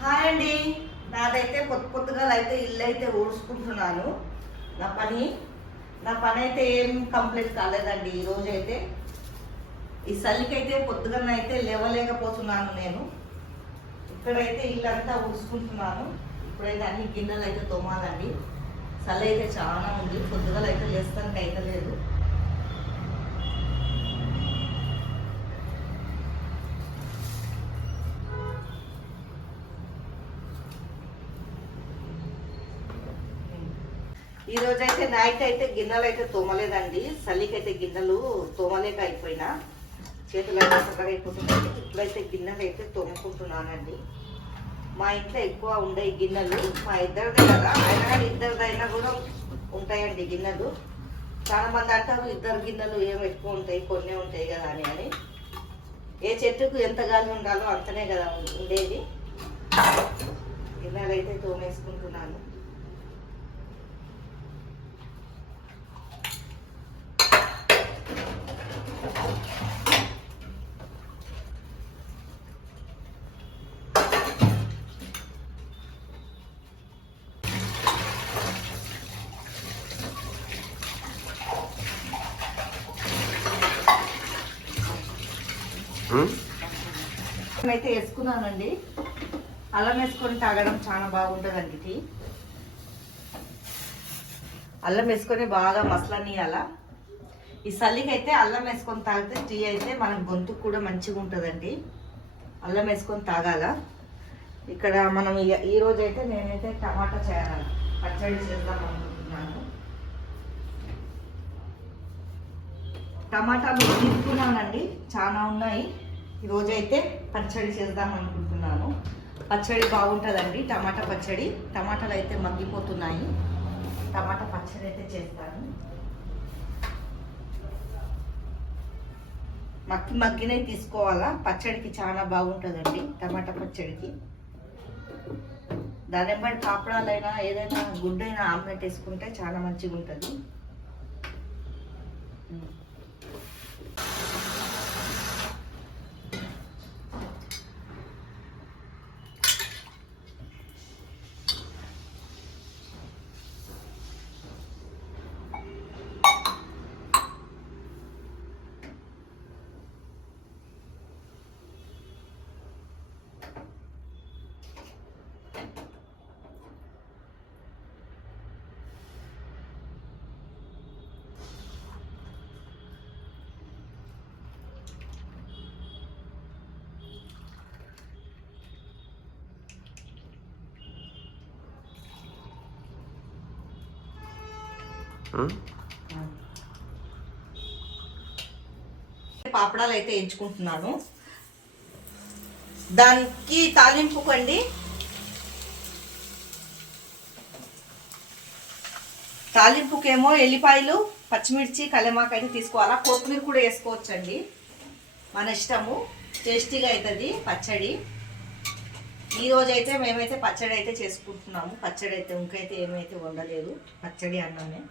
Hi అండి. నాదైతే పొద్దుగా అయితే ఇల్లు అయితే ఊడ్చుకుంటున్నాను. నా పని అయితే ఏం కంప్లీట్ కాలేదండి. ఈరోజు అయితే ఈ చలికైతే పొద్దుగన్న అయితే లేవలేకపోతున్నాను నేను. ఇక్కడైతే ఇల్లంతా ఊడ్చుకుంటున్నాను. ఇప్పుడైతే అన్ని గిన్నెలు అయితే తోమాలండి. చలి అయితే చాలా ఉంది. పొద్దుగల అయితే లేస్తానికి అయితే లేదు. ఈ రోజు అయితే నైట్ అయితే గిన్నెలు అయితే తోమలేదండి. చలికైతే గిన్నెలు తోమలేక అయిపోయినా, చేతులు అయితే చక్కగా అయిపోతున్నాయి. ఇప్పుడైతే గిన్నెలు అయితే తోముకుంటున్నానండి. మా ఇంట్లో ఎక్కువ ఉండే గిన్నెలు మా ఇద్దరిదే కదా, అయినా కానీ ఇద్దరిదైనా కూడా ఉంటాయండి గిన్నెలు. చాలా మంది అంటారు ఇద్దరు గిన్నెలు ఏం ఎక్కువ ఉంటాయి, కొన్ని ఉంటాయి కదా అని. ఏ చెట్టుకు ఎంత గాలి ఉండాలో అంతనే కదా ఉండేది. గిన్నెలు అయితే తోమేసుకుంటున్నాను. అయితే వేసుకున్నానండి. అల్లం వేసుకొని తాగడం చాలా బాగుంటుందండి టీ. అల్లం వేసుకొని బాగా మసలనియాల. ఈ చలికి అయితే అల్లం వేసుకొని తాగితే టీ అయితే మన గొంతుకు కూడా మంచిగా ఉంటుందండి. అల్లం వేసుకొని తాగాల. ఇక్కడ మనం ఈరోజు అయితే నేనైతే టమాటా పచ్చడి చేద్దాం అనుకుంటున్నాను. టమాటాలు తీసుకున్నానండి, చాలా ఉన్నాయి. ఈరోజు అయితే పచ్చడి చేద్దాం అనుకుంటున్నాను. పచ్చడి బాగుంటుందండి, టమాటా పచ్చడి. టమాటాలు అయితే మగ్గిపోతున్నాయి. టమాటా పచ్చడి అయితే చేస్తాను. మగ్గినవి తీసుకోవాలా. పచ్చడికి చాలా బాగుంటుందండి టమాటా పచ్చడికి. దాని బట్టి పాపడాలైనా ఏదైనా గుడ్డైనా ఆమ్లెట్ వేసుకుంటే చాలా మంచిగా ఉంటుంది. పాపడాలు అయితే ఎంచుకుంటున్నాను. దానికి తాలింపుకండి తాలింపుకేమో ఎల్లిపాయలు, పచ్చిమిర్చి, కలెమాకు అయితే తీసుకోవాలా. కొత్తిమీర కూడా వేసుకోవచ్చండి, మన ఇష్టము. టేస్టీగా అవుతుంది పచ్చడి. ఈరోజు అయితే మేమైతే పచ్చడి అయితే చేసుకుంటున్నాము. పచ్చడి అయితే ఇంకైతే ఏమైతే వండలేదు, పచ్చడి అన్నానే.